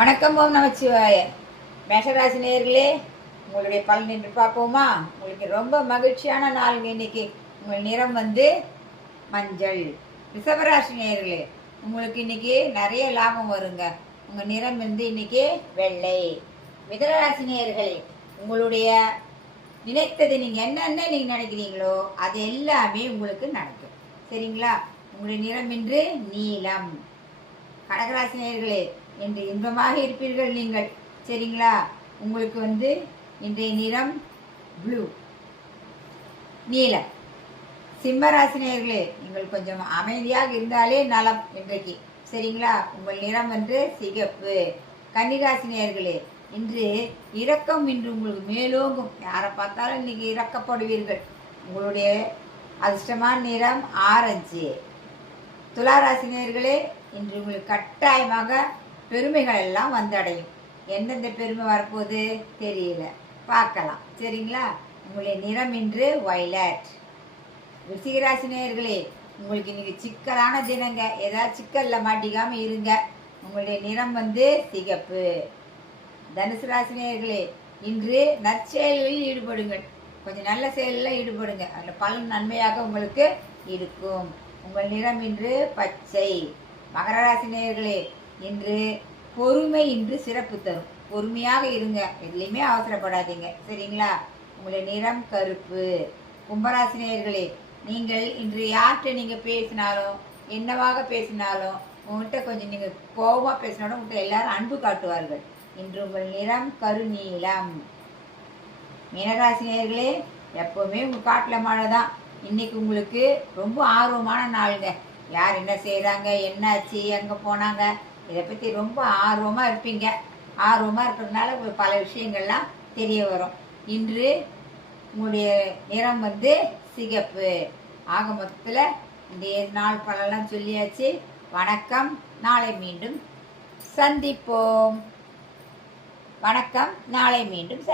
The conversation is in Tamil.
வணக்கம். ஓம் நமச்சிவாய. மேஷராசி நேயர்களே, உங்களுடைய பலன் என்று பார்ப்போமா? உங்களுக்கு ரொம்ப மகிழ்ச்சியான நாளுங்க இன்னைக்கு. உங்கள் நிறம் மஞ்சள். ரிஷபராசி நேயர்களே, உங்களுக்கு இன்னைக்கு நிறைய லாபம் வருங்க. உங்கள் நிறம் இன்னைக்கு வெள்ளை. மிதனராசி நேயர்களே, உங்களுடைய நினைத்தது நீங்கள் என்னென்ன நீங்கள் நினைக்கிறீங்களோ அது எல்லாமே உங்களுக்கு நடக்கும். சரிங்களா? உங்களுடைய நிறம் இன்று நீலம். கடகராசி நேயர்களே, இன்று இன்பமாக இருப்பீர்கள் நீங்கள். சரிங்களா? உங்களுக்கு இன்றைய நிறம் ப்ளூ, நீலம். சிம்மராசி நேயர்களே, நீங்கள் கொஞ்சம் அமைதியாக இருந்தாலே நலம் இன்றைக்கு. சரிங்களா? உங்கள் நிறம் சிகப்பு. கன்னிராசி நேயர்களே, இன்று இரக்கம் இன்று உங்களுக்கு மேலோங்கும். யாரை பார்த்தாலும் இன்னைக்கு இறக்கப்படுவீர்கள். உங்களுடைய அதிர்ஷ்டமான நிறம் ஆரஞ்சு. துளாராசி நேயர்களே, இன்று உங்களுக்கு கட்டாயமாக பெருமைகள் எல்லாம் வந்தடையும். எந்தெந்த பெருமை வரப்போகுது தெரியல, பார்க்கலாம். சரிங்களா? உங்களுடைய நிறம் இன்று வயலட். விருச்சிகராசி நேயர்களே, உங்களுக்கு இன்னைக்கு சிக்கலான தினங்க. ஏதாவது சிக்கலில் மாட்டிக்காம இருங்க. உங்களுடைய நிறம் சிகப்பு. தனுசு ராசி நேயர்களே, இன்று நற்செயல்களில் ஈடுபடுங்கள். கொஞ்சம் நல்ல செயலில் ஈடுபடுங்க. அதில் பலன் நன்மையாக உங்களுக்கு இருக்கும். உங்கள் நிறம் இன்று பச்சை. மகர ராசி நேயர்களே, இன்று பொறுமை இன்று சிறப்பு தரும். பொறுமையாக இருங்க, எதுலையுமே அவசரப்படாதீங்க. சரிங்களா? உங்களுடைய நிறம் கருப்பு. கும்பராசி நேயர்களே, நீங்கள் இன்று யார்கிட்ட நீங்கள் பேசினாலும் என்னவாக பேசினாலும் உங்கள்கிட்ட கொஞ்சம் நீங்கள் கோபமாக பேசினாலும் உங்கள்கிட்ட எல்லாரும் அன்பு காட்டுவார்கள். இன்று உங்கள் நிறம் கருநீலம். மீனராசி நேயர்களே, எப்போவுமே உங்கள் காட்டில் மழை தான். இன்னைக்கு உங்களுக்கு ரொம்ப ஆர்வமான நாளுங்க. யார் என்ன செய்கிறாங்க, என்னாச்சு, எங்கே போனாங்க, இதை பற்றி ரொம்ப ஆர்வமாக இருப்பீங்க. ஆர்வமாக இருக்கிறதுனால உங்களுக்கு பல விஷயங்கள்லாம் தெரிய வரும். இன்று உங்களுடைய நிறம் சிகப்பு. ஆக மொத்தத்தில் இந்த நாள் பலெல்லாம் சொல்லியாச்சு. வணக்கம். நாளை மீண்டும் சந்திப்போம். வணக்கம். நாளை மீண்டும்